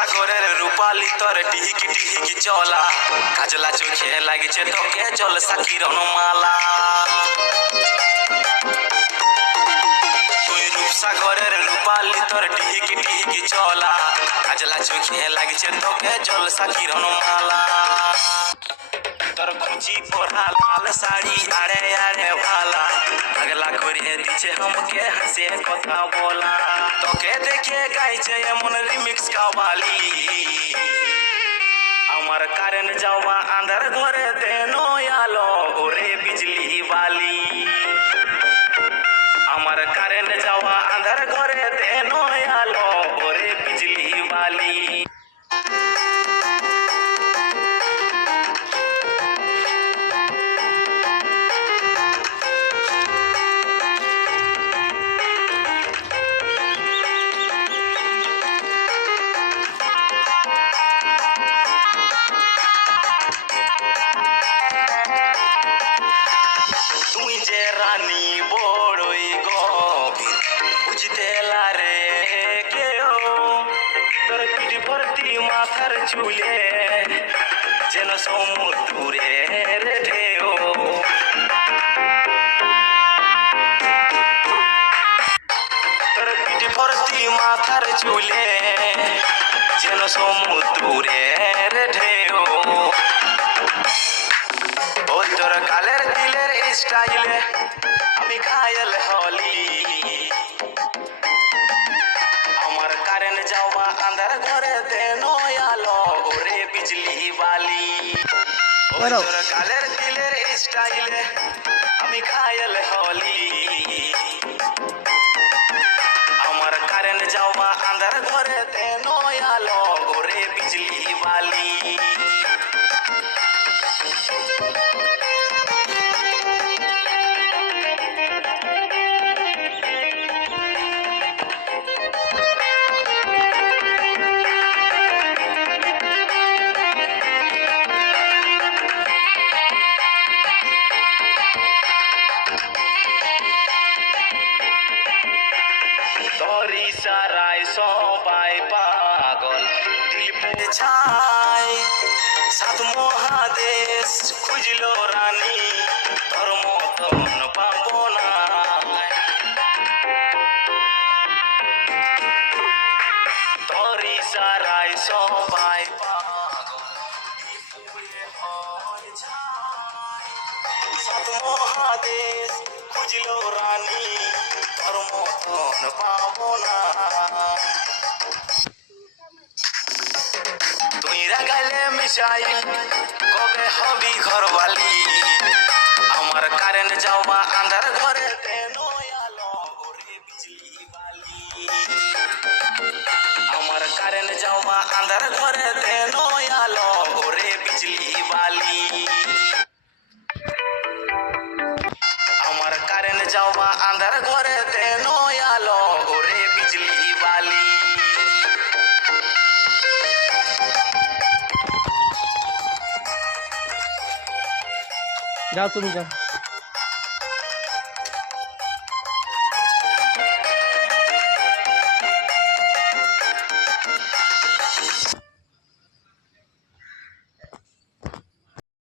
সাগরের রূপালি তোর টিহিকি টিহিকি চলা কাজলা চোখে লাগিছে তোকে জলসা কিরণমালা তুই রূপসাগরের রূপালি তোর টিহিকি টিহিকি চলা কাজলা চোখে লাগিছে তোকে জলসা কিরণমালা তোর কুচি পরা লাল শাড়ি আড়ে আড়ে ভালা আগলা করিয়ে দিছে हमके हंसे কথা বলা তোকে দেখে গাইছে এমন রিমিক্স কাওয়ালি আমার কারেন্ট যাওয়া আন্ধার ঘরে দেন আলো ওরে বিজলি বালি আমার কারেন্ট যাওয়া আন্ধার ঘরে দেন আলো ওরে বিজলি বালি তুই যে রানী বড়ই গভীর বুঝতে লারে কেউ তোর পিঠ ভর্তি মাথার চুলে যেন সমুদ্রের ঢেউ তোর পিঠ ভর্তি মাথার চুলে যেন সমুদ্রের ঢেউ ও তোর গালের দিলের স্টাইলে আমি ঘায়েল হলি আমার কারেন্ট যাওয়া আন্ধার ঘরে দেন আলো ওরে বিজলি বালি ও তোর গালের দিলের স্টাইলে আমি ঘায়েল হলি আমার কারেন্ট যাওয়া আন্ধার ঘরে দেন আলো ওরে বিজলি বালি তোরি সারাই সবাই পাগল দিল পে ছাই সাত মহাদেশ খুঁজলো রানী তোর মতন পাবো না তোরি সারাই সবাই পাগল সাত মহাদেশ খুঁজলো রানী তোর মতন পাবো না তুই রাগাইলে মিশাই কবে হবি ঘরবালি আমার কারেন্ট যাওয়া আন্ধার ঘরে দেন আলো ওরে বিজলি বালি আমার কারেন্ট যাওয়া আন্ধার ঘরে দেন আলো ওরে বিজলি বালি আমার কারেন্ট যাওয়া আন্ধার ঘরে দেন আলো ওরে বিজলি বালি যাও তুমি যাও।